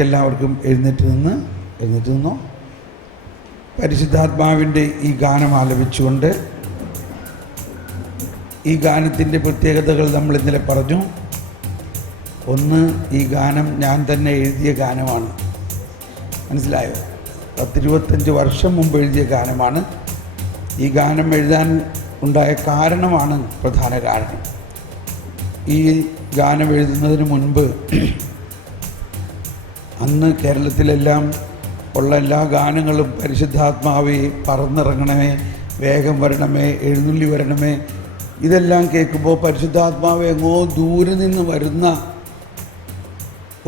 നമുക്കെല്ലാവർക്കും എഴുന്നേറ്റ് നിന്നോ. പരിശുദ്ധാത്മാവിൻ്റെ ഈ ഗാനം ആലപിച്ചുകൊണ്ട്, ഈ ഗാനത്തിൻ്റെ പ്രത്യേകതകൾ നമ്മൾ ഇന്നലെ പറഞ്ഞു. ഒന്ന്, ഈ ഗാനം ഞാൻ തന്നെ എഴുതിയ ഗാനമാണ്. മനസ്സിലായോ? 10-25 വർഷം മുമ്പ് എഴുതിയ ഗാനമാണ്. ഈ ഗാനം എഴുതാൻ ഉണ്ടായ കാരണമാണ് പ്രധാന കാരണം. ഈ ഗാനം എഴുതുന്നതിന് മുൻപ് അന്ന് കേരളത്തിലെല്ലാം ഉള്ള എല്ലാ ഗാനങ്ങളും പരിശുദ്ധാത്മാവേ പറന്നിറങ്ങണമേ, വേഗം വരണമേ, എഴുന്നള്ളി വരണമേ, ഇതെല്ലാം കേൾക്കുമ്പോൾ പരിശുദ്ധാത്മാവ് എങ്ങോ ദൂരെ നിന്ന് വരുന്ന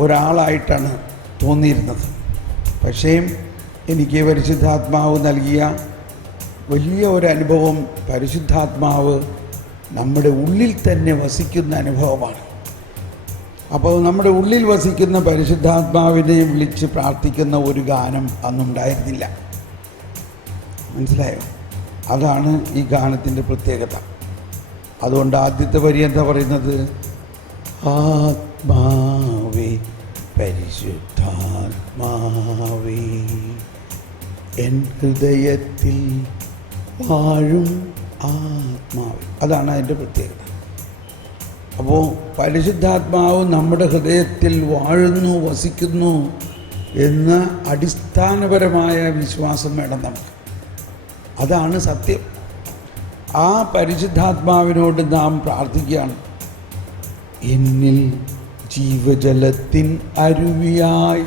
ഒരാളായിട്ടാണ് തോന്നിയിരുന്നത്. പക്ഷേ എനിക്ക് പരിശുദ്ധാത്മാവ് നൽകിയ വലിയ ഒരു അനുഭവം, പരിശുദ്ധാത്മാവ് നമ്മുടെ ഉള്ളിൽ തന്നെ വസിക്കുന്ന അനുഭവമാണ്. അപ്പോൾ നമ്മുടെ ഉള്ളിൽ വസിക്കുന്ന പരിശുദ്ധാത്മാവിനെ വിളിച്ച് പ്രാർത്ഥിക്കുന്ന ഒരു ഗാനം അന്നുണ്ടായിരുന്നില്ല. മനസ്സിലായോ? അതാണ് ഈ ഗാനത്തിൻ്റെ പ്രത്യേകത. അതുകൊണ്ട് ആദ്യത്തെ വരി എന്താ പറയുന്നത്? ആത്മാവേ പരിശുദ്ധാത്മാവേ എൻ ഹൃദയത്തിൽ വാഴും ആത്മാവേ. അതാണ് അതിൻ്റെ പ്രത്യേകത. അപ്പോൾ പരിശുദ്ധാത്മാവ് നമ്മുടെ ഹൃദയത്തിൽ വാഴുന്നു, വസിക്കുന്നു എന്ന അടിസ്ഥാനപരമായ വിശ്വാസം വേണം നമുക്ക്. അതാണ് സത്യം. ആ പരിശുദ്ധാത്മാവിനോട് നാം പ്രാർത്ഥിക്കുകയാണ്, എന്നിൽ ജീവജലത്തിൻ അരുവിയായി.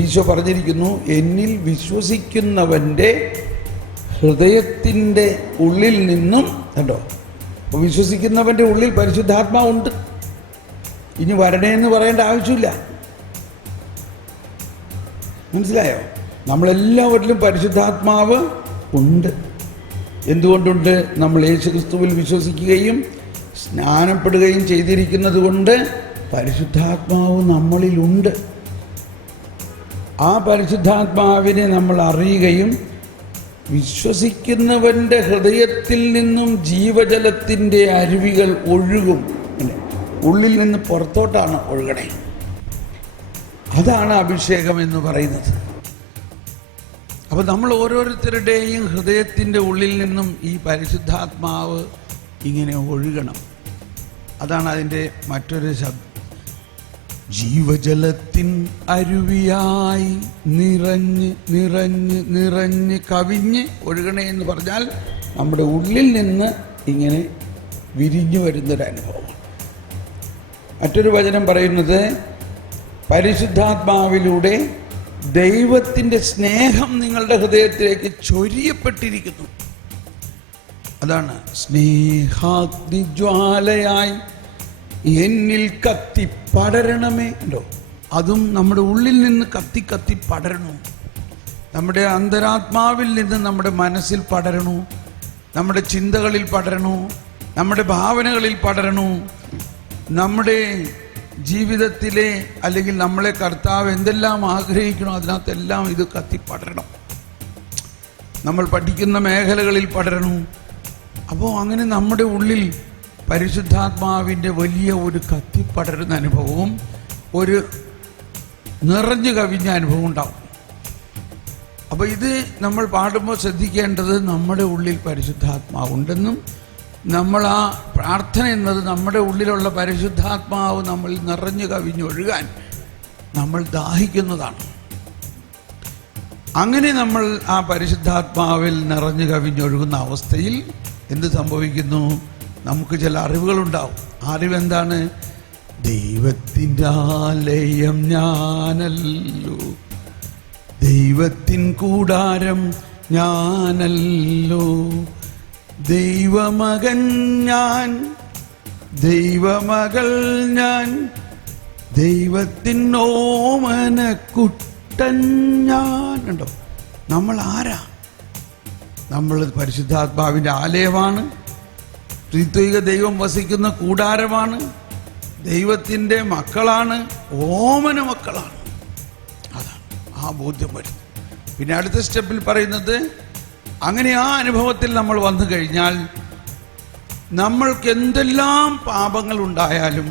ഈശോ പറഞ്ഞിരിക്കുന്നു, എന്നിൽ വിശ്വസിക്കുന്നവൻ്റെ ഹൃദയത്തിൻ്റെ ഉള്ളിൽ നിന്നും, കേട്ടോ, അപ്പോൾ വിശ്വസിക്കുന്നവൻ്റെ ഉള്ളിൽ പരിശുദ്ധാത്മാവുണ്ട്. ഇനി വരണേന്ന് പറയേണ്ട ആവശ്യമില്ല. മനസ്സിലായോ? നമ്മളെല്ലാവരിലും പരിശുദ്ധാത്മാവ് ഉണ്ട്. എന്തുകൊണ്ടുണ്ട്? നമ്മൾ യേശുക്രിസ്തുവിൽ വിശ്വസിക്കുകയും സ്നാനപ്പെടുകയും ചെയ്തിരിക്കുന്നത് കൊണ്ട് പരിശുദ്ധാത്മാവ് നമ്മളിലുണ്ട്. ആ പരിശുദ്ധാത്മാവിനെ നമ്മൾ അറിയുകയും വിശ്വസിക്കുന്നവൻ്റെ ഹൃദയത്തിൽ നിന്നും ജീവജലത്തിൻ്റെ അരുവികൾ ഒഴുകും. ഉള്ളിൽ നിന്ന് പുറത്തോട്ടാണ് ഒഴുകണേ. അതാണ് അഭിഷേകം എന്ന് പറയുന്നത്. അപ്പോൾ നമ്മൾ ഓരോരുത്തരുടെയും ഹൃദയത്തിൻ്റെ ഉള്ളിൽ നിന്നും ഈ പരിശുദ്ധാത്മാവ് ഇങ്ങനെ ഒഴുകണം. അതാണ് അതിൻ്റെ മറ്റൊരു ശബ്ദം. ജീവജലത്തിൻ അരുവിയായി നിറഞ്ഞ് നിറഞ്ഞ് നിറഞ്ഞ് കവിഞ്ഞ് ഒഴുകണേ എന്ന് പറഞ്ഞാൽ നമ്മുടെ ഉള്ളിൽ നിന്ന് ഇങ്ങനെ വിരിഞ്ഞു വരുന്നൊരനുഭവമാണ്. മറ്റൊരു വചനം പറയുന്നത്, പരിശുദ്ധാത്മാവിലൂടെ ദൈവത്തിൻ്റെ സ്നേഹം നിങ്ങളുടെ ഹൃദയത്തിലേക്ക് ചൊരിയപ്പെട്ടിരിക്കുന്നു. അതാണ് സ്നേഹാഗ്നിജ്വാലയായി എന്നിൽ കത്തി പടരണമേ. ഉണ്ടോ? അതും നമ്മുടെ ഉള്ളിൽ നിന്ന് കത്തി കത്തി പടരണു. നമ്മുടെ അന്തരാത്മാവിൽ നിന്ന് നമ്മുടെ മനസ്സിൽ പടരണു, നമ്മുടെ ചിന്തകളിൽ പടരണു, നമ്മുടെ ഭാവനകളിൽ പടരണു. നമ്മുടെ ജീവിതത്തിലെ അല്ലെങ്കിൽ നമ്മളെ കർത്താവ് എന്തെല്ലാം ആഗ്രഹിക്കണോ അതിനകത്തെല്ലാം ഇത് കത്തിപ്പടരണം. നമ്മൾ പഠിക്കുന്ന മേഖലകളിൽ പടരണു. അപ്പോൾ അങ്ങനെ നമ്മുടെ ഉള്ളിൽ പരിശുദ്ധാത്മാവിൻ്റെ വലിയ ഒരു കത്തിപ്പടരുന്ന അനുഭവവും ഒരു നിറഞ്ഞു കവിഞ്ഞ അനുഭവം ഉണ്ടാവും. അപ്പോൾ ഇത് നമ്മൾ പാടുമ്പോൾ ശ്രദ്ധിക്കേണ്ടത്, നമ്മുടെ ഉള്ളിൽ പരിശുദ്ധാത്മാവുണ്ടെന്നും നമ്മൾ ആ പ്രാർത്ഥന എന്നത് നമ്മുടെ ഉള്ളിലുള്ള പരിശുദ്ധാത്മാവ് നമ്മൾ നിറഞ്ഞു കവിഞ്ഞൊഴുകാൻ നമ്മൾ ദാഹിക്കുന്നതാണ്. അങ്ങനെ നമ്മൾ ആ പരിശുദ്ധാത്മാവിൽ നിറഞ്ഞു കവിഞ്ഞൊഴുകുന്ന അവസ്ഥയിൽ എന്ത് സംഭവിക്കുന്നു? നമുക്ക് ചില അറിവുകളുണ്ടാവും. അറിവെന്താണ്? ദൈവത്തിൻ്റെ ആലയം ഞാനല്ലോ, ദൈവത്തിൻ കൂടാരം ഞാനല്ലോ, ദൈവമകൻ ഞാൻ, ദൈവമകൾ ഞാൻ, ദൈവത്തിൻ ഓമനക്കുട്ടൻ ഞാൻ. ഉണ്ടോ? നമ്മൾ ആരാ? നമ്മൾ പരിശുദ്ധാത്മാവിൻ്റെ ആലയമാണ്, ത്രിത്വിക ദൈവം വസിക്കുന്ന കൂടാരമാണ്, ദൈവത്തിൻ്റെ മക്കളാണ്, ഓമന മക്കളാണ്. അതാണ് ആ ബോധ്യം വരുന്നത്. പിന്നെ അടുത്ത സ്റ്റെപ്പിൽ പറയുന്നത്, അങ്ങനെ ആ അനുഭവത്തിൽ നമ്മൾ വന്നു കഴിഞ്ഞാൽ നമ്മൾക്ക് എന്തെല്ലാം പാപങ്ങൾ ഉണ്ടായാലും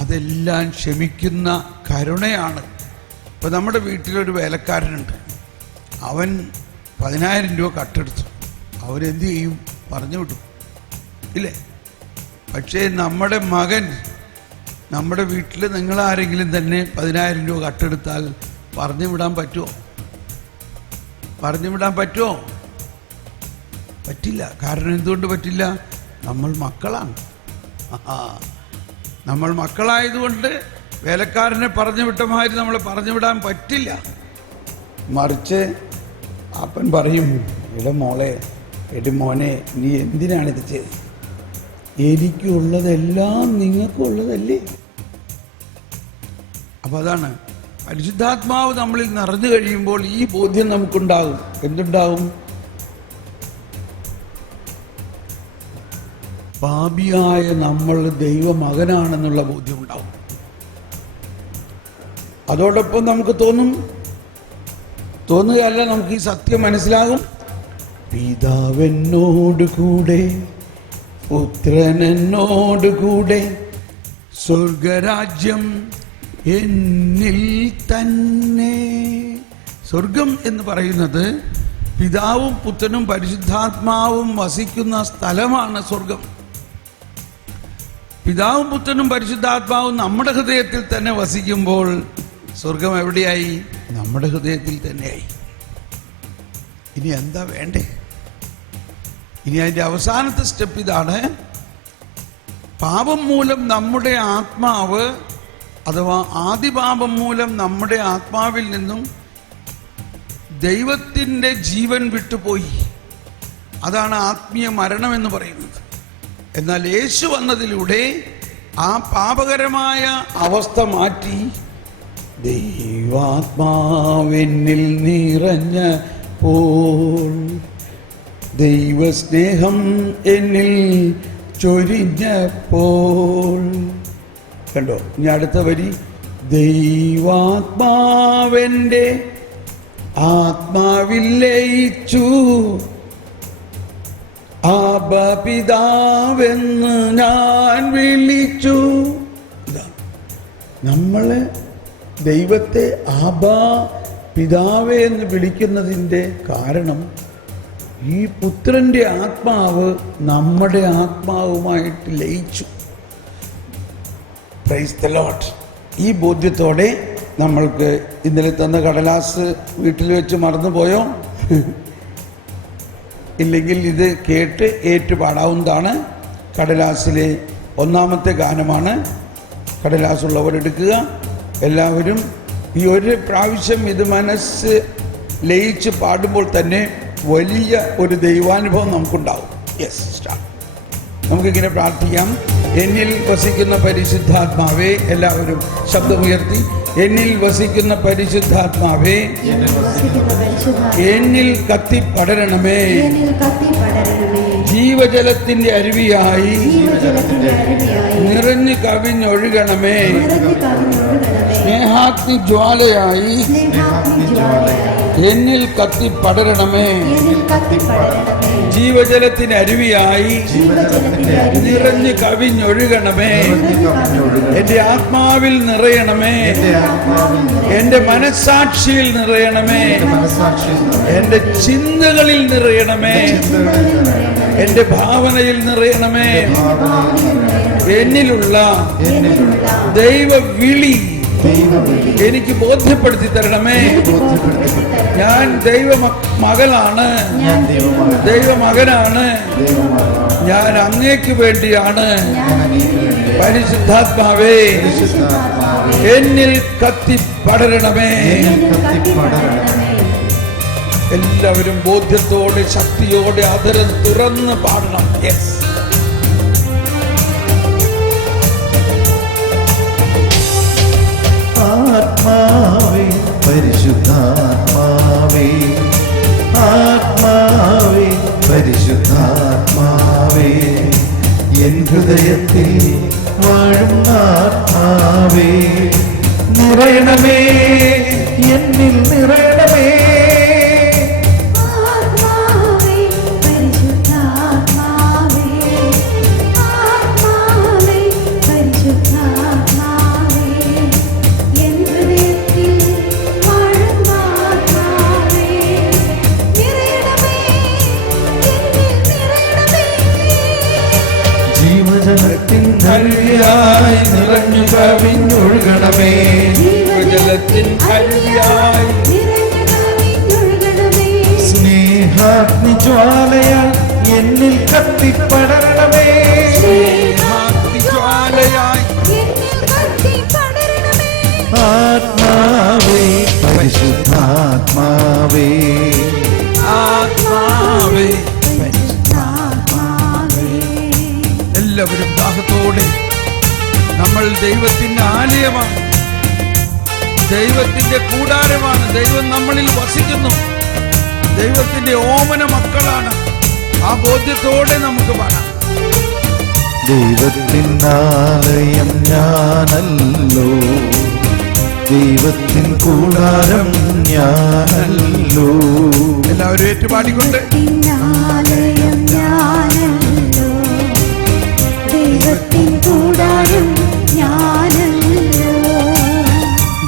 അതെല്ലാം ക്ഷമിക്കുന്ന കരുണയാണ് ഇപ്പോൾ നമ്മുടെ വീട്ടിലൊരു വേലക്കാരനുണ്ട്, അവൻ 10,000 രൂപ കട്ടെടുത്തു. അവരെന്ത് ചെയ്യും? പറഞ്ഞു വിടും, ഇല്ലേ? പക്ഷേ നമ്മുടെ മകൻ, നമ്മുടെ വീട്ടിൽ നിങ്ങളാരെങ്കിലും തന്നെ 10,000 രൂപ കട്ടെടുത്താൽ പറഞ്ഞു വിടാൻ പറ്റുമോ? പറഞ്ഞു വിടാൻ പറ്റുമോ? പറ്റില്ല. കാരണം എന്തുകൊണ്ട് പറ്റില്ല? നമ്മൾ മക്കളാണ്. നമ്മൾ മക്കളായതുകൊണ്ട് വേലക്കാരനെ പറഞ്ഞു വിട്ട മാതിരി നമ്മളെ പറഞ്ഞു വിടാൻ പറ്റില്ല. മറിച്ച് അപ്പൻ പറയും, എടാ മോളെ, എടി മോനെ, നീ എന്തിനാണിത് ചെയ്തത്? എനിക്കുള്ളതെല്ലാം നിങ്ങൾക്കുള്ളതല്ലേ? അപ്പം അതാണ് പരിശുദ്ധാത്മാവ് നമ്മളിൽ നിറഞ്ഞു കഴിയുമ്പോൾ ഈ ബോധ്യം നമുക്കുണ്ടാകും. എന്തുണ്ടാകും? പാപിയായ നമ്മൾ ദൈവമകനാണെന്നുള്ള ബോധ്യം ഉണ്ടാവും. അതോടൊപ്പം നമുക്ക് തോന്നുകയല്ല, നമുക്ക് ഈ സത്യം മനസ്സിലാകും. പിതാവെന്നോട് കൂടെ, പുത്രനെന്നോട് കൂടെ, സ്വർഗരാജ്യം എന്നിൽ തന്നെ. സ്വർഗം എന്ന് പറയുന്നത് പിതാവും പുത്രനും പരിശുദ്ധാത്മാവും വസിക്കുന്ന സ്ഥലമാണ് സ്വർഗം. പിതാവും പുത്രനും പരിശുദ്ധാത്മാവും നമ്മുടെ ഹൃദയത്തിൽ തന്നെ വസിക്കുമ്പോൾ സ്വർഗം എവിടെയായി? നമ്മുടെ ഹൃദയത്തിൽ തന്നെയായി. ഇനി എന്താ വേണ്ടേ? ഇനി അതിൻ്റെ അവസാനത്തെ സ്റ്റെപ്പ് ഇതാണ്. പാപം മൂലം നമ്മുടെ ആത്മാവ്, അഥവാ ആദിപാപം മൂലം നമ്മുടെ ആത്മാവിൽ നിന്നും ദൈവത്തിൻ്റെ ജീവൻ വിട്ടുപോയി. അതാണ് ആത്മീയ മരണം എന്ന് പറയുന്നത്. എന്നാൽ യേശു വന്നതിലൂടെ ആ പാപകരമായ അവസ്ഥ മാറ്റി ദൈവാത്മാവെന്നിൽ നിറഞ്ഞപ്പോൾ, ദൈവസ്നേഹം എന്നിൽ ചൊരിഞ്ഞപ്പോൾ. കണ്ടോ? ഇനി അടുത്ത വരി, ദൈവാത്മാവെൻ്റെ ആത്മാവിൽ ലയിച്ചു, ആബാ പിതാവെന്ന് ഞാൻ വിളിച്ചു. നമ്മളെ ദൈവത്തെ ആബാ പിതാവേ എന്ന് വിളിക്കുന്നതിൻ്റെ കാരണം ഈ പുത്രൻ്റെ ആത്മാവ് നമ്മുടെ ആത്മാവുമായിട്ട് ലയിച്ചു. Praise the Lord. ഈ ബോധ്യത്തോടെ നമ്മൾക്ക് ഇന്നലെ തന്ന കടലാസ് വീട്ടിൽ വെച്ച് മറന്നുപോയോ? ഇല്ലെങ്കിൽ ഇത് കേട്ട് ഏറ്റുപാടാവുന്നതാണ്. കടലാസിലെ 1ാമത്തെ ഗാനമാണ്. കടലാസുള്ളവരെടുക്കുക. എല്ലാവരും ഈ ഒരു പ്രാവശ്യം ഇത് മനസ്സ് ലയിച്ച് പാടുമ്പോൾ തന്നെ വലിയ ഒരു ദൈവാനുഭവം നമുക്കുണ്ടാവും. Yes, start. നമുക്കിങ്ങനെ പ്രാർത്ഥിക്കാം. എന്നിൽ വസിക്കുന്ന പരിശുദ്ധാത്മാവേ, എല്ലാവരും ശബ്ദമുയർത്തി, എന്നിൽ വസിക്കുന്ന പരിശുദ്ധാത്മാവേ, എന്നിൽ കത്തിപ്പടരണമേ, ജീവജലത്തിന്റെ അരുവിയായി നിറഞ്ഞു കവിഞ്ഞൊഴുകണമേ, സ്നേഹാഗ്നി ജ്വാലയായി എന്നിൽ കത്തിപ്പടരണമേ, ജീവജലത്തിന് അരുവിയായി നിറഞ്ഞു കവിഞ്ഞൊഴുകണമേ, എന്റെ ആത്മാവിൽ നിറയണമേ, എന്റെ മനസ്സാക്ഷിയിൽ നിറയണമേ, എന്റെ ചിന്തകളിൽ നിറയണമേ, എന്റെ ഭാവനയിൽ നിറയണമേ, എന്നിലുള്ള ദൈവവിളി എനിക്ക് ബോധ്യപ്പെടുത്തി തരണമേ. ഞാൻ ദൈവമകളാണ്, ദൈവമകനാണ്, ഞാൻ അങ്ങേക്ക് വേണ്ടിയാണ്. പരിശുദ്ധാത്മാവേ, എന്നിൽ കത്തിപ്പടരണമേ. എല്ലാവരും ബോധ്യത്തോടെ ശക്തിയോടെ അതരം തുറന്ന് പാടണം. യെസ്. ആത്മാവേ, പരിശുദ്ധാത്മാവേ, ആത്മാവേ, പരിശുദ്ധാത്മാവേ, എൻ ഹൃദയത്തിൽ വാഴും ആത്മാവേ, നിറയണമേ, എന്നിൽ നിറയണമേ. പരിശുദ്ധാത്മാവേ, എൻ ഹൃദയത്തിൽ ദൈവത്തിൻ അരുവിയായി സ്നേഹാഗ്നിജ്വാലയാൽ എന്നിൽ കത്തിപ്പടരണമേ. സ്നേഹാഗ്നിജ്വാലയായി ആത്മാവേ പരിശുദ്ധാത്മാവേ ആത്മാവേ എല്ലാവരും ദാഹത്തോടെ നമ്മൾ ദൈവത്തിന്റെ ആലയമാണ്, ദൈവത്തിന്റെ കൂടാരമാണ്, ദൈവം നമ്മളിൽ വസിക്കുന്നു, ദൈവത്തിന്റെ ഓമന മക്കളാണ്. ആ ബോധ്യത്തോടെ നമുക്ക് പാടാം. ദൈവത്തിൻ ആലയം ഞാനല്ലോ, ദൈവത്തിൻ കൂടാരം ഞാനല്ലോ. എല്ലാവരും ഏറ്റുപാടിക്കൊണ്ട്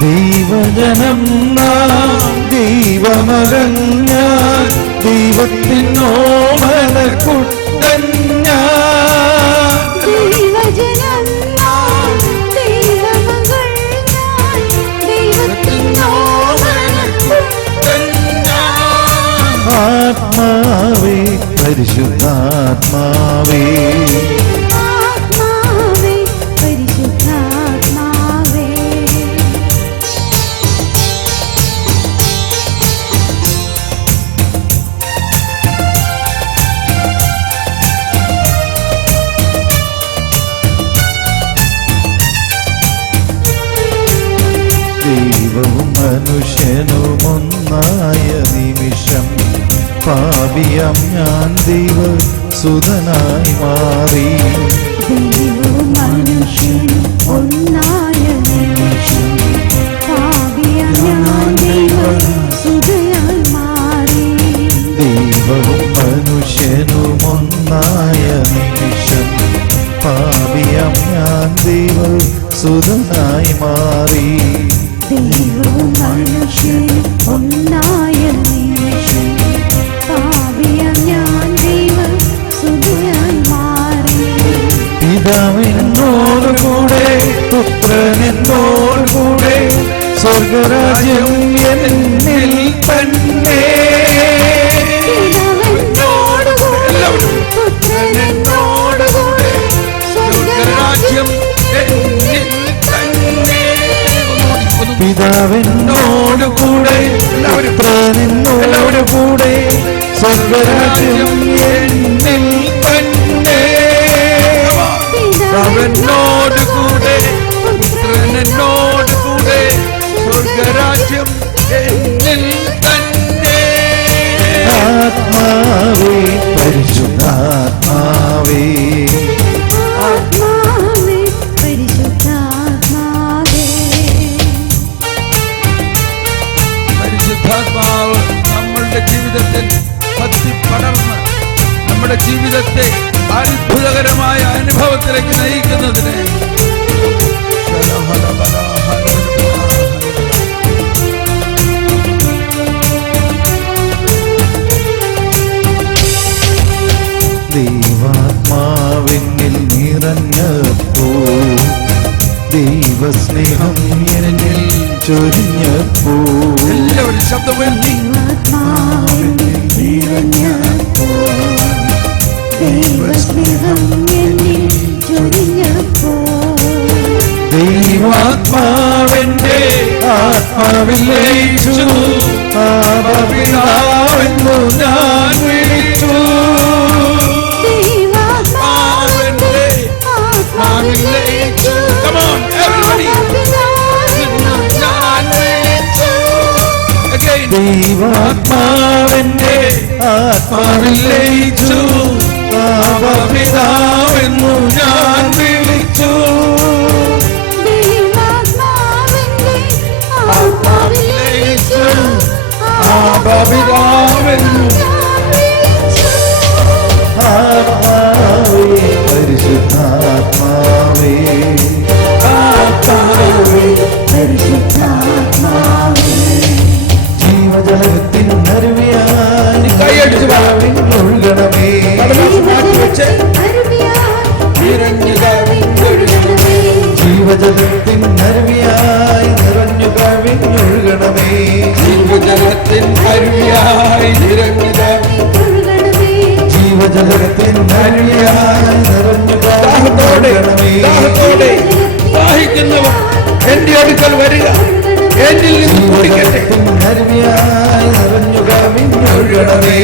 ദൈവജനം നാം ദൈവമകൻ ഞാൻ, ദൈവത്തിൻ ഓമനക്കുട്ടൻ ഞാൻ. ആത്മാവേ പരിശുദ്ധാത്മാവേ ദൈവവും മനുഷ്യനുമൊന്നായ നിമിഷം പാപിയം ഞാൻ ദൈവ സുതനായി മാറി. ദൈവവും മനുഷ്യനും ഒന്നായ നിമിഷം പാപിയം ഞാൻ ദൈവസുതനായി മാറി. ദൈവവും മനുഷ്യനുമൊന്നായ നിമിഷം പാപിയം ഞാൻ ദൈവ സുതനായി മാറി. ദൈവവും മനുഷ്യനും ഒന്നായ നിമിഷം പാപിയം ഞാൻ ദൈവസുതനായി മാറി. പിതാവിനോട് കൂടെ പുത്രനെന്നോട് കൂടെ സ്വർഗരാജ്യം എന്നിൽ തന്നെ. പുത്രനെന്നോടുകൂടെ സ്വർഗ്ഗരാജ്യം എന്നിൽ തന്നെ. പിതാവിനോട് കൂടെ പുത്രനെന്നോട് കൂടെ സ്വർഗരാജ്യം എന്നിൽ തന്നെ. അവനോട് കൂടെ പുത്രനോട് കൂടെ സ്വർഗരാജ്യം എന്നിൽ തന്നെ. ആത്മാവേ പരിശുദ്ധാത്മാവേ ആത്മാവേ പരിശുദ്ധാത്മാവേ. പരിശുദ്ധാത്മാവ് നമ്മളുടെ ജീവിതത്തിൽ കത്തിപ്പടർന്ന് നമ്മുടെ ജീവിതത്തെ അത്ഭുതകരമായ അനുഭവത്തിലേക്ക് നയിക്കുന്നതിന് ദൈവാത്മാവിനിൽ നിറഞ്ഞപ്പോ, ദൈവസ്നേഹം എന്നിൽ ചൊരിഞ്ഞപ്പോ, എല്ലാവരും ശബ്ദമുയർത്തി ആത്മാവിനിൽ നിറഞ്ഞപ്പോൾ ദൈവസ്നേഹം എന്നിൽ ചൊരിഞ്ഞപ്പോൾ ദൈവാത്മാവിന്റെ ആത്മാവിൽ ലയിച്ചു. ആബാപിതാവെന്നു ഞാൻ വിളിച്ചു. ദൈവാത്മാവിന്റെ ആത്മാവിൽ ലയിച്ചു. Come on, everybody. ഞാൻ വിളിച്ചു. Again. ദൈവാത്മാവിന്റെ ആത്മാവിൽ ലയിച്ചു. ആബാപിതാവെന്നു ഞാൻ വിളിച്ചു. ആത്മാവിൽ ലയിച്ചു. ആബാപിതാവെന്നു ആത്മാവേ പരിശുദ്ധാത്മാവേ ആത്മാവേ പരിശുദ്ധാത്മാവേ. ജീവജലത്തിൻ അരുവിയായി കൈയടിച്ച് പാടാം. ഒഴുകണമേ. വെച്ച് ജീവജലത്തിൻ അരുവിയായി നിറഞ്ഞു കവിഞ്ഞു ജീവജലത്തിൻ അരുവിയായി നിറഞ്ഞുക, ജീവജലത്തിൻ അരുവിയായി നിറഞ്ഞുക. ദാഹത്തോടെ ദാഹിക്കുന്നവർ എന്റെ അടുക്കൽ വരിക, എന്നിൽ നിന്ന് കുടിക്കട്ടെ. അരുവിയായി നിറഞ്ഞുക വിഞ്ഞൊഴുകണമേ.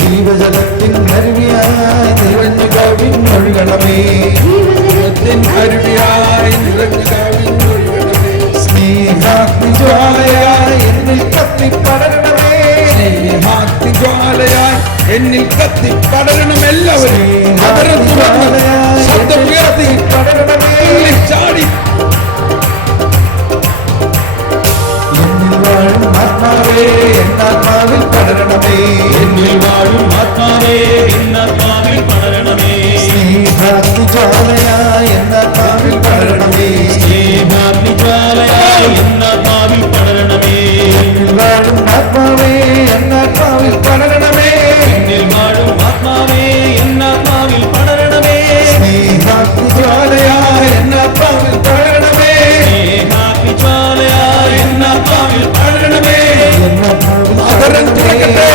ജീവജലത്തിൻ അരുവിയായി നിറഞ്ഞുക വിഞ്ഞൊഴുകണമേ. അരുവിയായി നിറഞ്ഞുക വിഞ്ഞൊഴുകണമേ. സ്നേഹാഗ്നിജ്വാലയായി എന്നിൽ കത്തിപ്പടരണമേ. സ്നേഹാഗ്നിജ്വാലയായി എന്നിൽ കത്തിപ്പടരണം. എല്ലാവരും ശബ്ദം ഉയർത്തി പടരണമേ. ചാടി എന്നിൽ വാഴും ആത്മാവേ എന്നാത്മാവിൽ പടരണമേ. എന്നിൽ വാഴും ആത്മാവേ എന്നാത്മാവിൽ പടരണമേ. സ്നേഹാഗ്നിജ്വാലയായി എന്നാത്മാവിൽ പടരണമേ. സ്നേഹാഗ്നിജ്വാലയായി എന്നാത്മാവിൽ പടരണമേ. എന്നിൽ വാഴും ആത്മാവേ എന്നാത്മാവിൽ പടരണമേ. എന്നിൽ വാഴും ആത്മാവേ എന്നാത്മാവിൽ പടരണമേ. സ്നേഹാഗ്നിജ്വാലയായി എന്നാത്മാവിൽ പടരണമേ. സ്നേഹാഗ്നിജ്വാലയായി എന്നാത്മാവിൽ പടരണമേ. അതരം തുറക്കട്ടെ.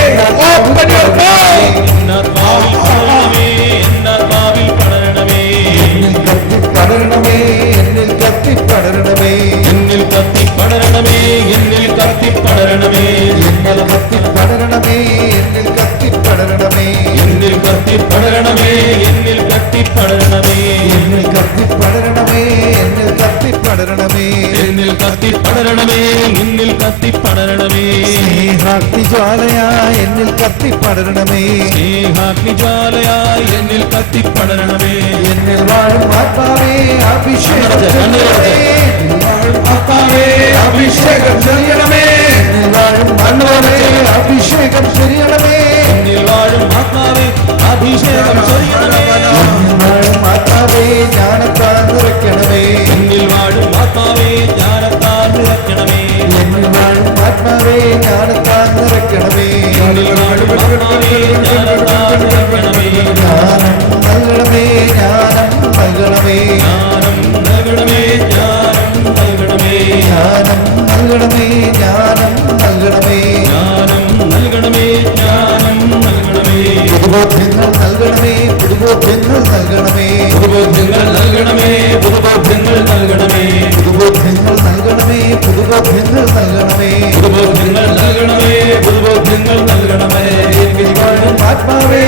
Open your mouth. എന്നാത്മാവിൽ പടരണമേ. എന്നാത്മാവിൽ പടരണമേ. എന്നിൽ കത്തിപ്പടരണമേ. എന്നിൽ കത്തിപ്പടരണമേ. എന്നിൽ കത്തിപ്പടരണമേ. എന്നിൽ കത്തിപ്പടരണമേ. എന്നിൽ കത്തിപ്പടരണമേ. എന്നിൽ കത്തിപ്പടരണമേ. എന്നിൽ കത്തിപ്പടരണമേ. എന്നിൽ കത്തിപ്പടരണമേ. എന്നിൽ കത്തിപ്പടരണമേ. എന്നിൽ കത്തിപ്പടരണമേ. എന്നിൽ കത്തിപ്പടരണമേ. എന്നിൽ കത്തിപ്പടരണമേ. സ്നേഹാഗ്നിജ്വാലയായി എന്നിൽ കത്തിപ്പടരണമേ. സ്നേഹാഗ്നിജ്വാലയായി എന്നിൽ കത്തിപ്പടരണമേ. എന്നിൽ വാഴും ആത്മാവേ അഭിഷേകം ചെയ്യണമേ. ആത്മാവേ അഭിഷേകം ചെയ്യണമേ. എന്നിൽ വാഴും ആത്മാവേ അഭിഷേകം ചെയ്യണമേ. എന്നിൽ വാഴും ആത്മാവേ അഭിഷേകം ചെയ്യണമേ. എന്നിൽ വാഴും ആത്മാവേ ജ്ഞാനത്താൽ നിറയ്ക്കണമേ. എന്നിൽ വാഴും ആത്മാവേ ജ്ഞാനത്താൽ നിറയ്ക്കണമേ. എന്നിൽ വാഴും ആത്മാവേ ജ്ഞാനത്താൽ നിറയ്ക്കണമേ. എന്നിൽ വാഴും ആത്മാവേ ജ്ഞാനത്താൽ നിറയ്ക്കണമേ. ജ്ഞാനം നൽകണമേ. ജ്ഞാനം നൽകണമേ. ജ്ഞാനം നൽകണമേ. ജ്ഞാനം നൽകണമേ. ജ്ഞാനം നൽകണമേ. ജ്ഞാനം നൽകണമേ. ജ്ഞാനം നൽകണമേ. ജ്ഞാനം നൽകണമേ. പുതുബോധ്യങ്ങൾ നൽകണമേ. പുതുബോധ്യങ്ങൾ നൽകണമേ. പുതുബോധ്യങ്ങൾ നൽകണമേ. പുതുബോധ്യങ്ങൾ നൽകണമേ. പുതുബോധ്യങ്ങൾ നൽകണമേ. പുതുബോധ്യങ്ങൾ നൽകണമേ. പുതുബോധ്യങ്ങൾ നൽകണമേ. പുതുബോധ്യങ്ങൾ നൽകണമേ. എന്നിൽ വാഴും ആത്മാവേ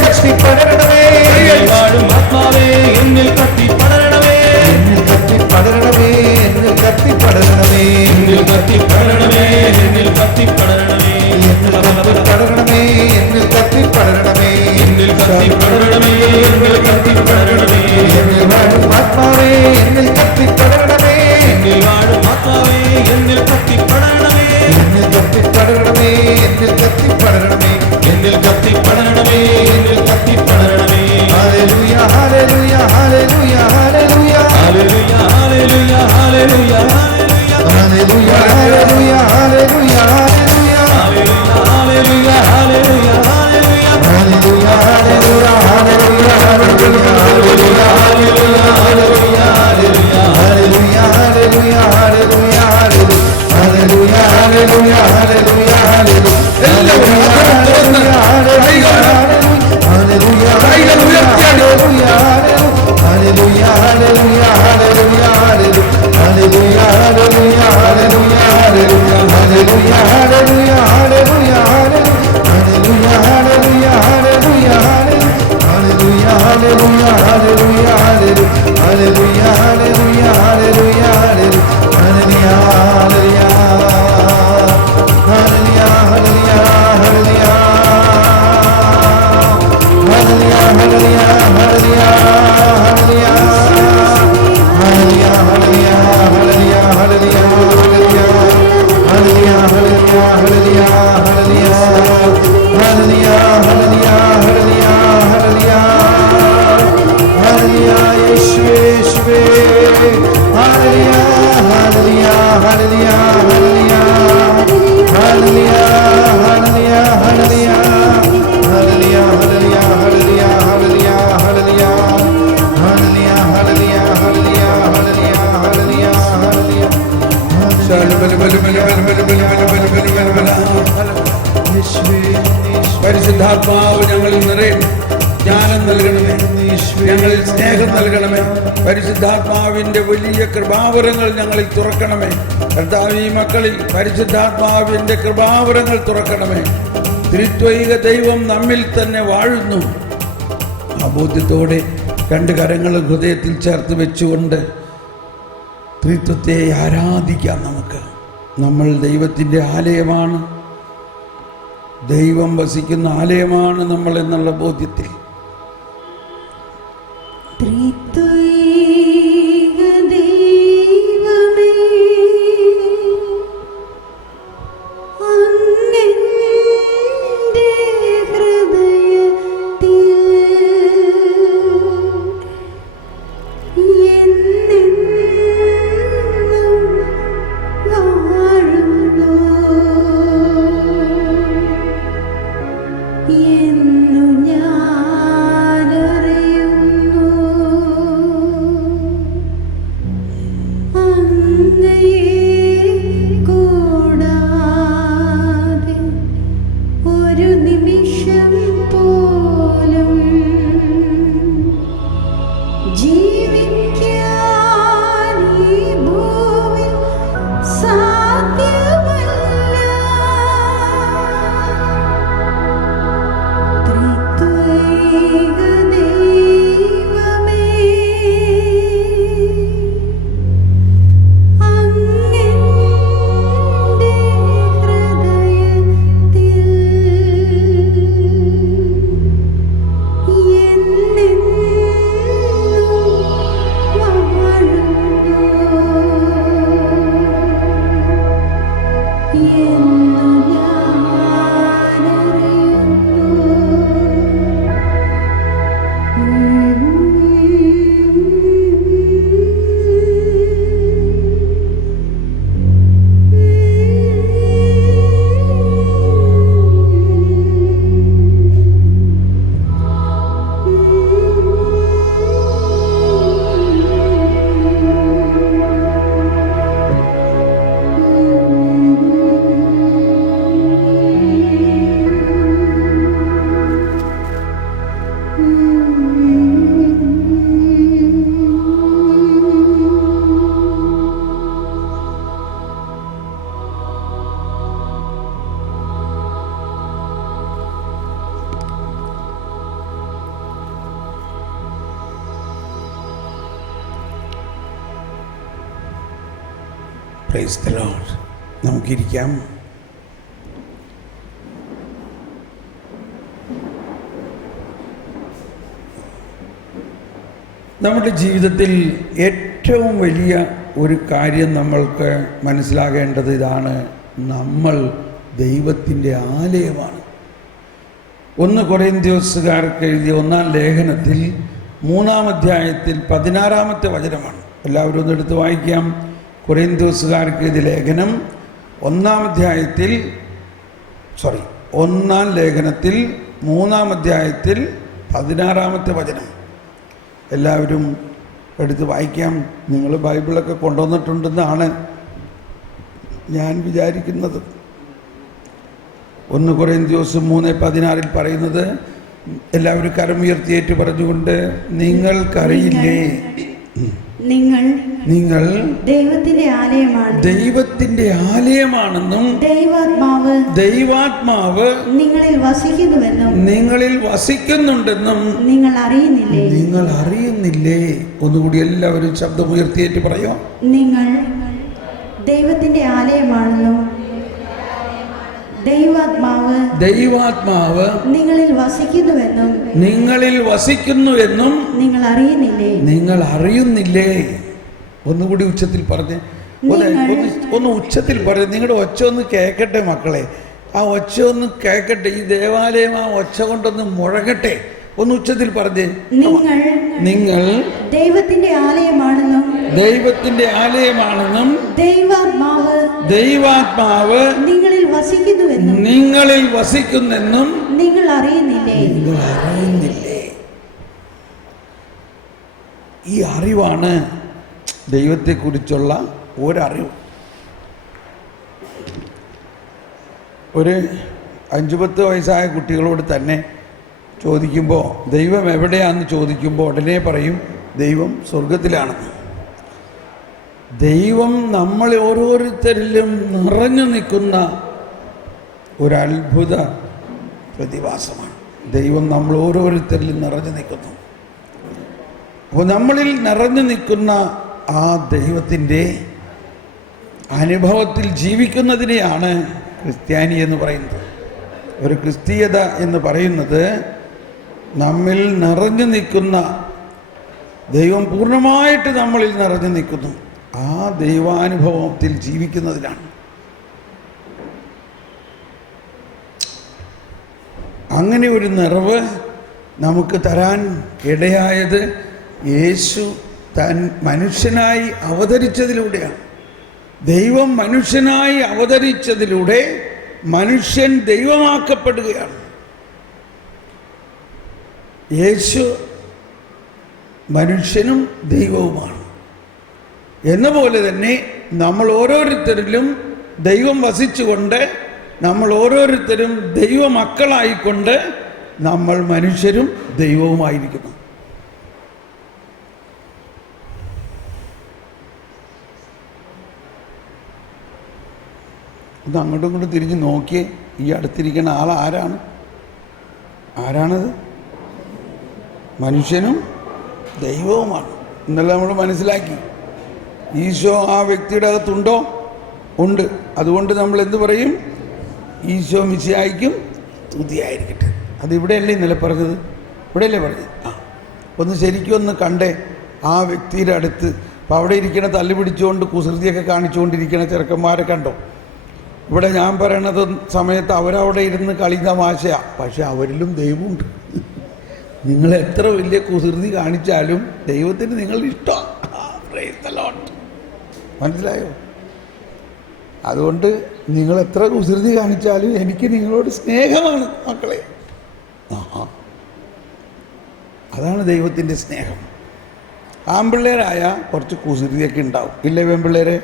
കത്തിപ്പടരണമേ. എന്നിൽ വാഴും ആത്മാവേ എന്നിൽ കത്തിപ്പടരണമേ. എന്നിൽ കത്തിപ്പടരണമേ. എന്നിൽ കത്തിപ്പടരണമേ. എന്നിൽ കത്തിപ്പടരണമേ. എന്നിൽ കത്തിപ്പടരണമേ. എന്നിൽ കത്തിപ്പടരണമേ. എന്നിൽ കത്തിപ്പടരണമേ. എന്നിൽ കത്തിപ്പടരണമേ. എന്നിൽ കത്തിപ്പടരണമേ. എന്നിൽ വാഴും ആത്മാവേ എന്നിൽ കത്തിപ്പടരണമേ. എന്നിൽ വാഴും ആത്മാവേ എന്നിൽ കത്തിപ്പടരണമേ. എന്നിൽ കത്തിപ്പടരണമേ. എന്നിൽ കത്തിപ്പടരണമേ. എന്നിൽ കത്തിപ്പടരണമേ. എന്നിൽ കത്തിപ്പടരണമേ. ഹല്ലേലൂയ ഹല്ലേലൂയ ഹല്ലേലൂയ ഹല്ലേലൂയ ഹല്ലേലൂയ ഹല്ലേലൂയ ഹല്ലേലൂയ ഹല്ലേലൂയ ഹല്ലേലൂയ ഹല്ലേലൂയ ഹല്ലേലൂയ ഹല്ലേലൂയ ഹല്ലേലൂയ ഹല്ലേലൂയ പരിശുദ്ധാത്മാവ് ഞങ്ങളിൽ നിറയും, ജ്ഞാനം നൽകണമേ, ഞങ്ങളിൽ സ്നേഹം നൽകണമേ. പരിശുദ്ധാത്മാവിന്റെ വലിയ കൃപാവരങ്ങൾ ഞങ്ങളിൽ തുറക്കണമേ. കർത്താവ്, ഈ മക്കളിൽ പരിശുദ്ധാത്മാവിന്റെ കൃപാവരങ്ങൾ തുറക്കണമേ. ത്രിത്വൈക ദൈവം നമ്മിൽ തന്നെ വാഴുന്നു. ആ ബോധ്യത്തോടെ രണ്ട് കരങ്ങൾ ഹൃദയത്തിൽ ചേർത്ത് വെച്ചുകൊണ്ട് ത്രിത്വത്തെ ആരാധിക്കാം. നമ്മൾ ദൈവത്തിൻ്റെ ആലയമാണ്, ദൈവം വസിക്കുന്ന ആലയമാണ് നമ്മൾ എന്നുള്ള ബോധ്യത്തിൽ പ്രൈസ് ദി ലോർഡ്. നമുക്കിരിക്കാം. നമ്മുടെ ജീവിതത്തിൽ ഏറ്റവും വലിയ ഒരു കാര്യം നമ്മൾക്ക് മനസ്സിലാകേണ്ടത് ഇതാണ്: നമ്മൾ ദൈവത്തിൻ്റെ ആലയമാണ്. 1 കൊരിന്ത്യക്കാർക്ക് എഴുതിയ 1-ാം ലേഖനത്തിൽ 3-ാം അധ്യായത്തിൽ 16-ാമത്തെ വചനമാണ്. എല്ലാവരും ഒന്ന് എടുത്ത് വായിക്കാം. കൊരിന്ത്യക്കാർക്ക് എഴുതിയ ലേഖനം 1-ാം ലേഖനത്തിൽ 3-ാം അധ്യായത്തിൽ 16-ാമത്തെ വചനം. എല്ലാവരും എടുത്ത് വായിക്കാം. നിങ്ങൾ ബൈബിളൊക്കെ കൊണ്ടുവന്നിട്ടുണ്ടെന്നാണ് ഞാൻ വിചാരിക്കുന്നത്. 1 കൊരിന്ത്യർ 3:16 പറയുന്നത്, എല്ലാവരും കരമുയർത്തിയേറ്റ് പറഞ്ഞുകൊണ്ട്, നിങ്ങൾക്കറിയില്ലേ നിങ്ങൾ ദൈവത്തിന്റെ ആലയമാണെന്നും ദൈവാത്മാവ് നിങ്ങളിൽ വസിക്കുന്നുണ്ടെന്നും നിങ്ങൾ അറിയുന്നില്ലേ? ഒന്നുകൂടി എല്ലാവരും ശബ്ദമുയർത്തിയേറ്റ് പറയോ. നിങ്ങൾ ദൈവത്തിന്റെ ആലയമാണെന്നും ദൈവാത്മാവ് നിങ്ങളിൽ വസിക്കുന്നുവെന്നും നിങ്ങൾ അറിയുന്നില്ലേ? ഒന്നുകൂടി ഉച്ചത്തിൽ പറഞ്ഞേ. ഒന്ന് ഉച്ചത്തിൽ പറഞ്ഞേ. നിങ്ങളുടെ ഒച്ച ഒന്ന് കേൾക്കട്ടെ മക്കളെ. ആ ഒച്ച ഒന്ന് കേൾക്കട്ടെ. ഈ ദേവാലയം ആ ഒച്ച കൊണ്ടൊന്ന് മുഴങ്ങട്ടെ. ഒന്ന് ഉച്ചത്തിൽ പറഞ്ഞേ. നിങ്ങൾ ദൈവത്തിന്റെ ആലയമാണെന്നും ദൈവാത്മാവ് നിങ്ങളിൽ വസിക്കുന്നെന്നും നിങ്ങൾ അറിയുന്നില്ലേ? ഈ അറിവാണ് ദൈവത്തെക്കുറിച്ചുള്ള ഒരറിവ്. ഒരു 5-10 വയസ്സായ കുട്ടികളോട് തന്നെ ചോദിക്കുമ്പോൾ ദൈവം എവിടെയാണെന്ന് ചോദിക്കുമ്പോൾ ഉടനെ പറയും ദൈവം സ്വർഗത്തിലാണെന്ന്. ദൈവം നമ്മളെ ഓരോരുത്തരിലും നിറഞ്ഞു നിൽക്കുന്ന ഒരത്ഭുത പ്രതിഭാസമാണ്. ദൈവം നമ്മൾ ഓരോരുത്തരിലും നിറഞ്ഞു നിൽക്കുന്നു. അപ്പോൾ നമ്മളിൽ നിറഞ്ഞു നിൽക്കുന്ന ആ ദൈവത്തിൻ്റെ അനുഭവത്തിൽ ജീവിക്കുന്നതിനെയാണ് ക്രിസ്ത്യാനി എന്ന് പറയുന്നത്. ഒരു ക്രിസ്തീയത എന്ന് പറയുന്നത് നമ്മിൽ നിറഞ്ഞു നിൽക്കുന്ന ദൈവം പൂർണ്ണമായിട്ട് നമ്മളിൽ നിറഞ്ഞു നിൽക്കുന്നു, ആ ദൈവാനുഭവത്തിൽ ജീവിക്കുന്നതിനാണ്. അങ്ങനെ ഒരു നിറവ് നമുക്ക് തരാൻ ഇടയായത് യേശു താൻ മനുഷ്യനായി അവതരിച്ചതിലൂടെയാണ്. ദൈവം മനുഷ്യനായി അവതരിച്ചതിലൂടെ മനുഷ്യൻ ദൈവമാക്കപ്പെടുകയാണ്. യേശു മനുഷ്യനും ദൈവവുമാണ്. എന്ന പോലെ തന്നെ നമ്മൾ ഓരോരുത്തരിലും ദൈവം വസിച്ചുകൊണ്ട് നമ്മൾ ഓരോരുത്തരും ദൈവമക്കളായിക്കൊണ്ട് നമ്മൾ മനുഷ്യരും ദൈവവുമായിരിക്കുന്നു. ഇത് അങ്ങോട്ടും ഇങ്ങോട്ടും തിരിഞ്ഞ് നോക്കിയേ, ഈ അടുത്തിരിക്കുന്ന ആൾ ആരാണത്? മനുഷ്യനും ദൈവവുമാണ്. ഇന്നലെ നമ്മൾ മനസ്സിലാക്കി. ഈശോ ആ വ്യക്തിയുടെ അകത്തുണ്ടോ? ഉണ്ട്. അതുകൊണ്ട് നമ്മൾ എന്ത് പറയും? ഈശോ മിശിഹായ്ക്കും സ്തുതിയായിരിക്കട്ടെ. അതിവിടെയല്ലേ ഇന്നലെ പറഞ്ഞത്? ഇവിടെയല്ലേ പറഞ്ഞത്? ഒന്ന് ശരിക്കും ഒന്ന് കണ്ടേ ആ വ്യക്തിയുടെ അടുത്ത്. അപ്പോൾ അവിടെ ഇരിക്കണ തല്ലു പിടിച്ചുകൊണ്ട് കുസൃതിയൊക്കെ കാണിച്ചുകൊണ്ടിരിക്കണ ചെറുക്കന്മാരെ കണ്ടോ? ഇവിടെ ഞാൻ പറയണത് സമയത്ത് അവരവിടെ ഇരുന്ന് കളി തമാശയാണ്, പക്ഷെ അവരിലും ദൈവമുണ്ട്. നിങ്ങൾ എത്ര വലിയ കുസൃതി കാണിച്ചാലും ദൈവത്തിന് നിങ്ങൾ ഇഷ്ടമാണ്. മനസ്സിലായോ? അതുകൊണ്ട് നിങ്ങൾ എത്ര കുസൃതി കാണിച്ചാലും എനിക്ക് നിങ്ങളോട് സ്നേഹമാണ് മക്കളെ. അതാണ് ദൈവത്തിൻ്റെ സ്നേഹം. ആൺപിള്ളേരായ കുറച്ച് കുസൃതിയൊക്കെ ഉണ്ടാവും, ഇല്ലേ പെൺപിള്ളേരെ?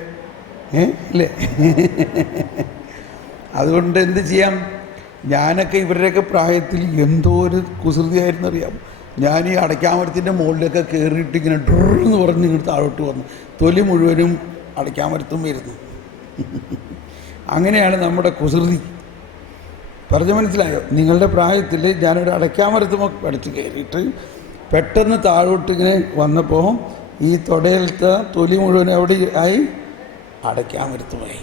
ഇല്ലേ? അതുകൊണ്ട് എന്ത് ചെയ്യാം? ഞാനൊക്കെ ഇവരുടെയൊക്കെ പ്രായത്തിൽ എന്തോ ഒരു കുസൃതിയായിരുന്നു അറിയാം. ഞാൻ ഈ അടയ്ക്കാമരത്തിൻ്റെ മുകളിലൊക്കെ കയറിയിട്ട് ഇങ്ങനെ ഡ്രെന്ന് പറഞ്ഞ് ഇങ്ങോട്ട് താഴോട്ട് വന്നു, തൊലി മുഴുവനും അടയ്ക്കാമരത്തും വരുന്നു. അങ്ങനെയാണ് നമ്മുടെ കുസൃതി. പറഞ്ഞു മനസ്സിലായോ? നിങ്ങളുടെ പ്രായത്തിൽ ഞാനൊരു അടയ്ക്കാമരത്തുമൊക്കെ പഠിച്ച് കയറിയിട്ട് പെട്ടെന്ന് താഴോട്ട് ഇങ്ങനെ വന്നപ്പോൾ ഈ തൊടയിലത്തെ തൊലി മുഴുവൻ എവിടെ ആയി? അടയ്ക്കാമരത്തുമായി.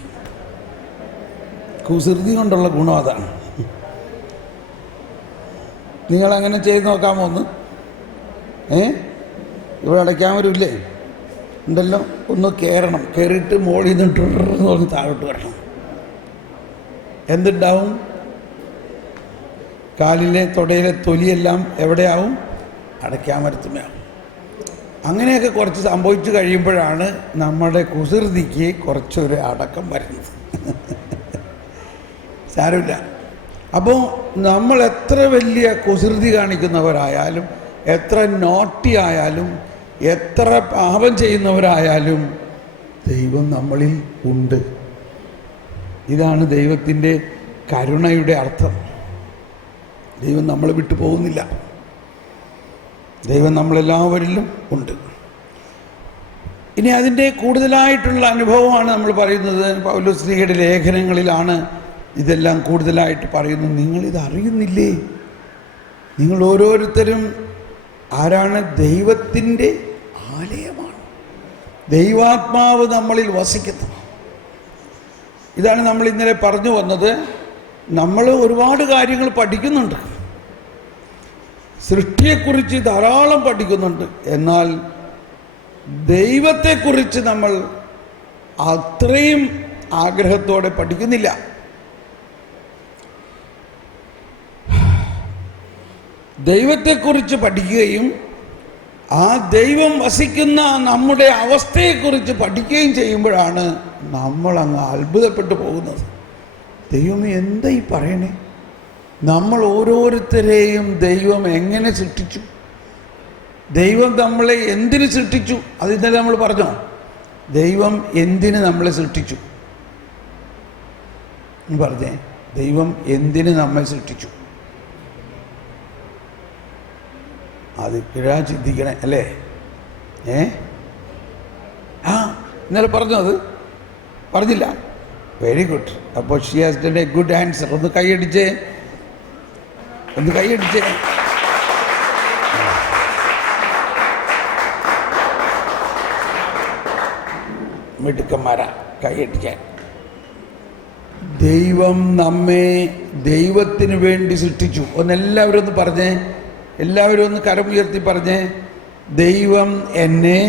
കുസൃതി കൊണ്ടുള്ള ഗുണം അതാണ്. നിങ്ങളങ്ങനെ ചെയ്ത് നോക്കാമോ ഒന്ന്? ഇവിടെ അടയ്ക്കാമരമില്ലേ? ഉണ്ടല്ലോ. ഒന്ന് കയറണം, കയറിയിട്ട് മോളിൽ നിന്ന് ട്രെന്ന് പറഞ്ഞ് താഴോട്ട് വരണം. എന്തുണ്ടാവും? കാലിലെ തൊടയിലെ തൊലിയെല്ലാം എവിടെയാവും? അടയ്ക്കാമരത്തുമയാവും. അങ്ങനെയൊക്കെ കുറച്ച് സംഭവിച്ചു കഴിയുമ്പോഴാണ് നമ്മുടെ കുസൃതിക്ക് കുറച്ചൊരു അടക്കം വരുന്നത്. സാരമില്ല. അപ്പോൾ നമ്മൾ എത്ര വലിയ കുസൃതി കാണിക്കുന്നവരായാലും, എത്ര നോട്ടി ആയാലും, എത്ര പാപം ചെയ്യുന്നവരായാലും ദൈവം നമ്മളിൽ ഉണ്ട്. ഇതാണ് ദൈവത്തിൻ്റെ കരുണയുടെ അർത്ഥം. ദൈവം നമ്മളെ വിട്ടു പോകുന്നില്ല. ദൈവം നമ്മളെല്ലാവരിലും ഉണ്ട്. ഇനി അതിൻ്റെ കൂടുതലായിട്ടുള്ള അനുഭവമാണ് നമ്മൾ പറയുന്നത്. പൗലോസ്ലീഹയുടെ ലേഖനങ്ങളിലാണ് ഇതെല്ലാം കൂടുതലായിട്ട് പറയുന്നത്. നിങ്ങളിത് അറിയുന്നില്ലേ? നിങ്ങൾ ഓരോരുത്തരും ആരാണ്? ദൈവത്തിൻ്റെ ആലയമാണ്. ദൈവാത്മാവ് നമ്മളിൽ വസിക്കുന്നു. ഇതാണ് നമ്മൾ ഇന്നലെ പറഞ്ഞു വന്നത്. നമ്മൾ ഒരുപാട് കാര്യങ്ങൾ പഠിക്കുന്നുണ്ട്, സൃഷ്ടിയെക്കുറിച്ച് ധാരാളം പഠിക്കുന്നുണ്ട്. എന്നാൽ ദൈവത്തെക്കുറിച്ച് നമ്മൾ അത്രയും ആഗ്രഹത്തോടെ പഠിക്കുന്നില്ല. ദൈവത്തെക്കുറിച്ച് പഠിക്കുകയും ആ ദൈവം വസിക്കുന്ന നമ്മുടെ അവസ്ഥയെക്കുറിച്ച് പഠിക്കുകയും ചെയ്യുമ്പോഴാണ് നമ്മളങ്ങ് അത്ഭുതപ്പെട്ടു പോകുന്നത്. ദൈവം എന്താ ഈ പറയണേ? നമ്മൾ ഓരോരുത്തരെയും ദൈവം എങ്ങനെ സൃഷ്ടിച്ചു? ദൈവം നമ്മളെ എന്തിന് സൃഷ്ടിച്ചു? അത് ഇന്നലെ നമ്മൾ പറഞ്ഞോ? ദൈവം എന്തിന് നമ്മളെ സൃഷ്ടിച്ചു പറഞ്ഞേ? ദൈവം എന്തിന് നമ്മെ സൃഷ്ടിച്ചു? അത് കിഴാ ചിന്തിക്കണേ അല്ലേ? ഇന്നലെ പറഞ്ഞു, അത് പറഞ്ഞില്ല. Very good. അപ്പോൾ she has done a good answer. ഒന്ന് കൈയടിച്ചേ, ഒന്ന് കൈയടിച്ചേ. മിടുക്കന്മാരാ കൈയടിക്കാൻ. ദൈവം നമ്മെ ദൈവത്തിന് വേണ്ടി സൃഷ്ടിച്ചു. ഒന്നെല്ലാവരും ഒന്ന് പറഞ്ഞേ, എല്ലാവരും ഒന്ന് കരമുയർത്തി പറഞ്ഞേ, ദൈവം എന്നെ,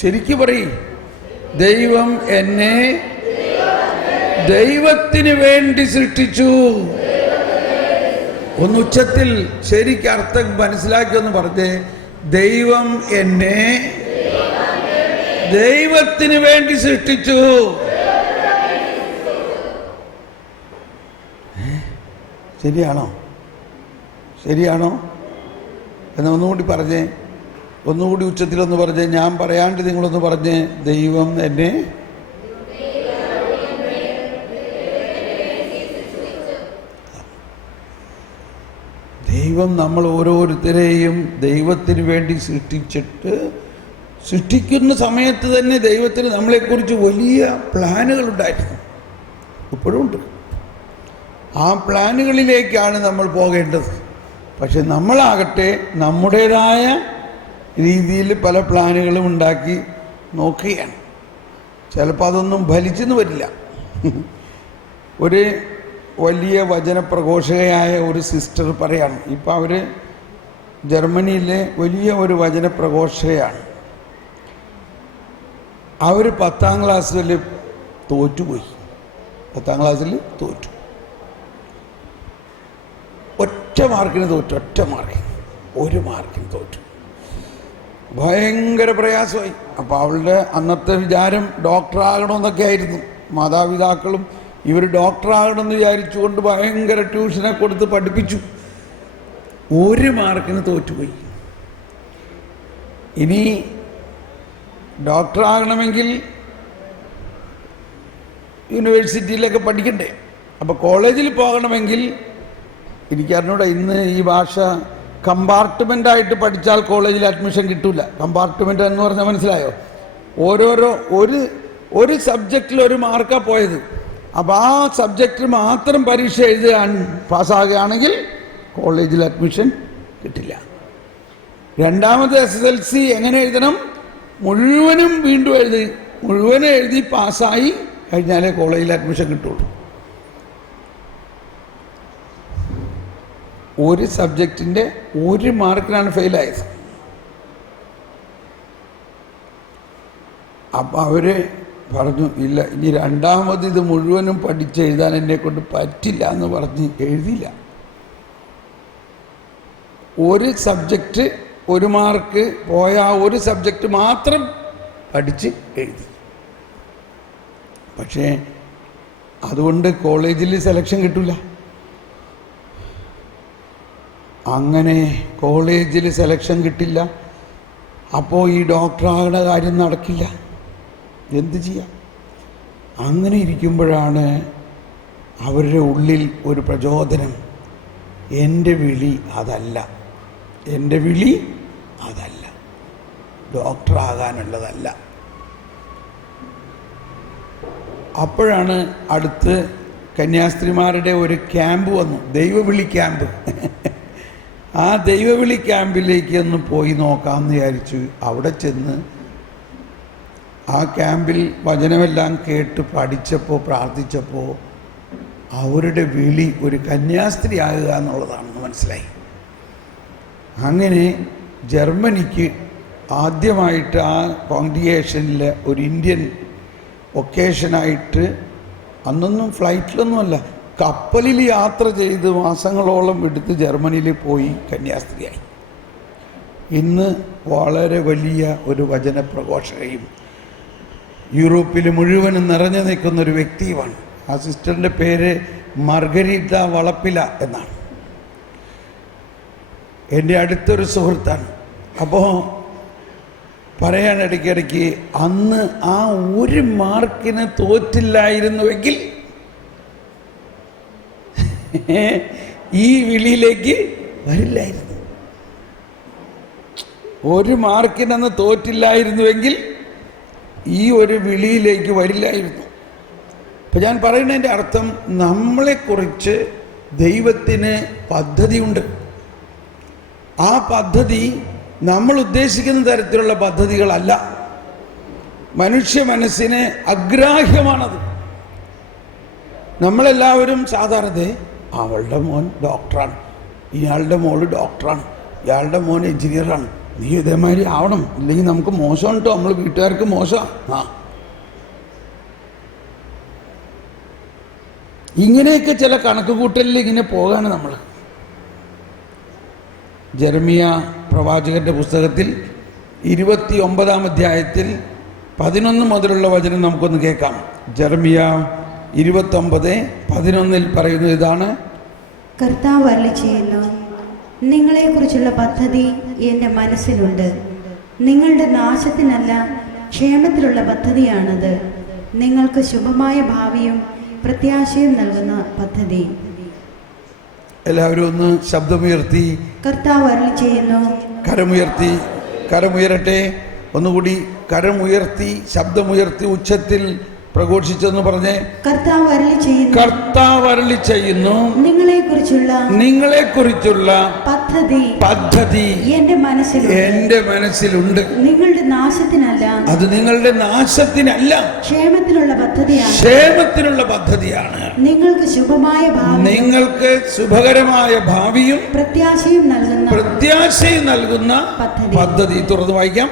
ശരിക്കും പറയും, ദൈവം എന്നെ ദൈവത്തിന് വേണ്ടി സൃഷ്ടിച്ചു. ഒന്ന് ഉച്ചത്തിൽ ശരിക്കും അർത്ഥം മനസ്സിലാക്കി ഒന്ന് പറഞ്ഞേ, ദൈവം എന്നെ ദൈവത്തിന് വേണ്ടി സൃഷ്ടിച്ചു. ശരിയാണോ? ശരിയാണോ? എന്നാ ഒന്നുകൂടി പറഞ്ഞേ, ഒന്നുകൂടി ഉച്ചത്തിലൊന്ന് പറഞ്ഞേ. ഞാൻ പറയാണ്ട് നിങ്ങളൊന്ന് പറഞ്ഞേ, ദൈവം എന്നെ ദൈവം നമ്മൾ ഓരോരുത്തരെയും ദൈവത്തിന് വേണ്ടി സൃഷ്ടിച്ചിട്ട്, സൃഷ്ടിക്കുന്ന സമയത്ത് തന്നെ ദൈവത്തിന് നമ്മളെക്കുറിച്ച് വലിയ പ്ലാനുകളുണ്ടായിരുന്നു, ഇപ്പോഴും ഉണ്ട്. ആ പ്ലാനുകളിലേക്കാണ് നമ്മൾ പോകേണ്ടത്. പക്ഷെ നമ്മളാകട്ടെ നമ്മുടേതായ രീതിയിൽ പല പ്ലാനുകളും ഉണ്ടാക്കി നോക്കുകയാണ്. ചിലപ്പോൾ അതൊന്നും ഫലിച്ചെന്ന് വരില്ല. ഒരു വലിയ വചനപ്രഘോഷകയായ ഒരു സിസ്റ്റർ പറയാണ്, ഇപ്പം അവർ ജർമ്മനിയിലെ വലിയ ഒരു വചനപ്രഘോഷകയാണ്. അവർ 10ാം ക്ലാസ്സിൽ തോറ്റുപോയി. 10ാം ക്ലാസ്സിൽ തോറ്റു, ഒറ്റ മാർക്കിന് തോറ്റു, ഒറ്റ മാർക്കിന്, ഒരു മാർക്കിന് തോറ്റു. ഭയങ്കര പ്രയാസമായി. അപ്പോൾ അവളുടെ അന്നത്തെ വിചാരം ഡോക്ടറാകണമെന്നൊക്കെ ആയിരുന്നു. മാതാപിതാക്കളും ഇവർ ഡോക്ടറാകണമെന്ന് വിചാരിച്ചുകൊണ്ട് ഭയങ്കര ട്യൂഷനെ കൊടുത്ത് പഠിപ്പിച്ചു. ഒരു മാർക്കിന് തോറ്റുപോയി. ഇനി ഡോക്ടറാകണമെങ്കിൽ യൂണിവേഴ്സിറ്റിയിലൊക്കെ പഠിക്കണ്ടേ? അപ്പോൾ കോളേജിൽ പോകണമെങ്കിൽ, എനിക്കറിഞ്ഞൂടെ ഇന്ന് ഈ ഭാഷ, കമ്പാർട്ട്മെൻ്റായിട്ട് പഠിച്ചാൽ കോളേജിൽ അഡ്മിഷൻ കിട്ടില്ല. കമ്പാർട്ട്മെൻ്റ് എന്ന് പറഞ്ഞാൽ മനസ്സിലായോ? ഓരോരോ ഒരു സബ്ജക്റ്റിൽ ഒരു മാർക്കാണ് പോയത്. അപ്പോൾ ആ സബ്ജക്റ്റിൽ മാത്രം പരീക്ഷ എഴുതുകയാണ്, പാസ്സാകുകയാണെങ്കിൽ കോളേജിൽ അഡ്മിഷൻ കിട്ടില്ല. രണ്ടാമത് SSLC എങ്ങനെ എഴുതണം? മുഴുവനും വീണ്ടും മുഴുവനും എഴുതി പാസ്സായി കഴിഞ്ഞാലേ കോളേജിൽ അഡ്മിഷൻ കിട്ടുള്ളൂ. ഒരു സബ്ജക്റ്റിൻ്റെ ഒരു മാർക്കിനാണ് ഫെയിലായത്. അപ്പം അവർ പറഞ്ഞു, ഇല്ല, ഇനി രണ്ടാമത് ഇത് മുഴുവനും പഠിച്ചെഴുതാൻ എന്നെക്കൊണ്ട് പറ്റില്ല എന്ന് പറഞ്ഞ് എഴുതിയില്ല. ഒരു സബ്ജക്റ്റ് ഒരു മാർക്ക് പോയ ആ ഒരു സബ്ജക്റ്റ് മാത്രം പഠിച്ച് എഴുതി. പക്ഷേ അതുകൊണ്ട് കോളേജിൽ സെലക്ഷൻ കിട്ടില്ല. അങ്ങനെ കോളേജിൽ സെലക്ഷൻ കിട്ടില്ല. അപ്പോൾ ഈ ഡോക്ടറാകുന്ന കാര്യം നടക്കില്ല. എന്ത് ചെയ്യാം? അങ്ങനെ ഇരിക്കുമ്പോഴാണ് അവരുടെ ഉള്ളിൽ ഒരു പ്രചോദനം, എൻ്റെ വിളി അതല്ല, എൻ്റെ വിളി അതല്ല, ഡോക്ടറാകാനുള്ളതല്ല. അപ്പോഴാണ് അടുത്ത് കന്യാസ്ത്രീമാരുടെ ഒരു ക്യാമ്പ് വന്നു, ദൈവവിളി ക്യാമ്പ്. ആ ദൈവവിളി ക്യാമ്പിലേക്ക് ഒന്ന് പോയി നോക്കാമെന്ന് വിചാരിച്ചു. അവിടെ ചെന്ന് ആ ക്യാമ്പിൽ വചനമെല്ലാം കേട്ട് പഠിച്ചപ്പോൾ, പ്രാർത്ഥിച്ചപ്പോൾ അവരുടെ വിളി ഒരു കന്യാസ്ത്രീ ആകുക എന്നുള്ളതാണെന്ന് മനസ്സിലായി. അങ്ങനെ ജർമ്മനിക്ക് ആദ്യമായിട്ട് ആ കോൺഗ്രിഗേഷനിൽ ഒരു ഇന്ത്യൻ ഒക്കേഷനായിട്ട്, അന്നൊന്നും ഫ്ലൈറ്റിലൊന്നുമല്ല, കപ്പലിൽ യാത്ര ചെയ്ത് മാസങ്ങളോളം എടുത്ത് ജർമ്മനിയിൽ പോയി കന്യാസ്ത്രീയായി. ഇന്ന് വളരെ വലിയ ഒരു വചനപ്രഘോഷകയും യൂറോപ്പിൽ മുഴുവനും നിറഞ്ഞു നിൽക്കുന്നൊരു വ്യക്തിയുമാണ്. ആ സിസ്റ്ററിൻ്റെ പേര് മാർഗരീറ്റ വളപ്പില എന്നാണ്. എൻ്റെ അടുത്തൊരു സുഹൃത്താണ്. അപ്പോൾ പറയാൻ ഇടയ്ക്കിടയ്ക്ക്, അന്ന് ആ ഒരു മാർക്കിന് തോറ്റില്ലായിരുന്നുവെങ്കിൽ ഈ വിളിയിലേക്ക് വരില്ലായിരുന്നു. ഒരു മാർക്കിനന്ന് തോറ്റില്ലായിരുന്നുവെങ്കിൽ ഈ ഒരു വിളിയിലേക്ക് വരില്ലായിരുന്നു. അപ്പം ഞാൻ പറയുന്നതിൻ്റെ അർത്ഥം, നമ്മളെക്കുറിച്ച് ദൈവത്തിന് പദ്ധതിയുണ്ട്. ആ പദ്ധതി നമ്മൾ ഉദ്ദേശിക്കുന്ന തരത്തിലുള്ള പദ്ധതികളല്ല. മനുഷ്യ മനസ്സിന് അഗ്രാഹ്യമാണത്. നമ്മളെല്ലാവരും സാധാരണ അവളുടെ മോൻ ഡോക്ടറാണ്, ഇയാളുടെ മോള് ഡോക്ടറാണ്, ഇയാളുടെ മോൻ എഞ്ചിനീയറാണ്, നീ ഇതേമാതിരി ആവണം, ഇല്ലെങ്കിൽ നമുക്ക് മോശമാണ് കേട്ടോ, നമ്മൾ വീട്ടുകാർക്ക് മോശമാണ്. ഇങ്ങനെയൊക്കെ ചില കണക്ക് കൂട്ടലിൽ ഇങ്ങനെ പോകാണ് നമ്മൾ. ജെറമിയ പ്രവാചകന്റെ പുസ്തകത്തിൽ 29-ാം അധ്യായത്തിൽ 11 മുതലുള്ള വചനം നമുക്കൊന്ന് കേൾക്കാം. ജെറമിയ 29:11 പറയുന്നത് ഇതാണ്: കർത്താവ് അരുളിച്ചെയ്യുന്നു, നിങ്ങളെക്കുറിച്ചുള്ള പദ്ധതി എൻ്റെ മനസ്സിലുണ്ട്. നിങ്ങളുടെ നാശത്തിനല്ല, ക്ഷേമത്തിലുള്ള പദ്ധതിയാണത്. നിങ്ങൾക്ക് ശുഭമായ ഭാവിയും പ്രത്യാശയും നൽകുന്ന പദ്ധതി. എല്ലാവരും ഒന്ന് ശബ്ദമുയർത്തി കർത്താവ് അരുളിച്ചെയ്യുന്നു. കരമുയരട്ടെ. ഒന്നുകൂടി കരമുയർത്തി, ശബ്ദമുയർത്തി, ഉച്ചത്തിൽ പ്രഘോഷിച്ചെന്ന് പറഞ്ഞേ. കർത്താവ് അരുളിച്ചെയ്യുന്നു, നിങ്ങളെക്കുറിച്ചുള്ള പദ്ധതി എൻ്റെ മനസ്സിലുണ്ട്. നിങ്ങളുടെ നാശത്തിനല്ല, അത് നിങ്ങളുടെ നാശത്തിനല്ല, ക്ഷേമത്തിനുള്ള പദ്ധതിയാണ്. നിങ്ങൾക്ക് ശുഭകരമായ ഭാവിയും പ്രത്യാശയും നൽകുന്ന പദ്ധതി. തുറന്നു വായിക്കാം.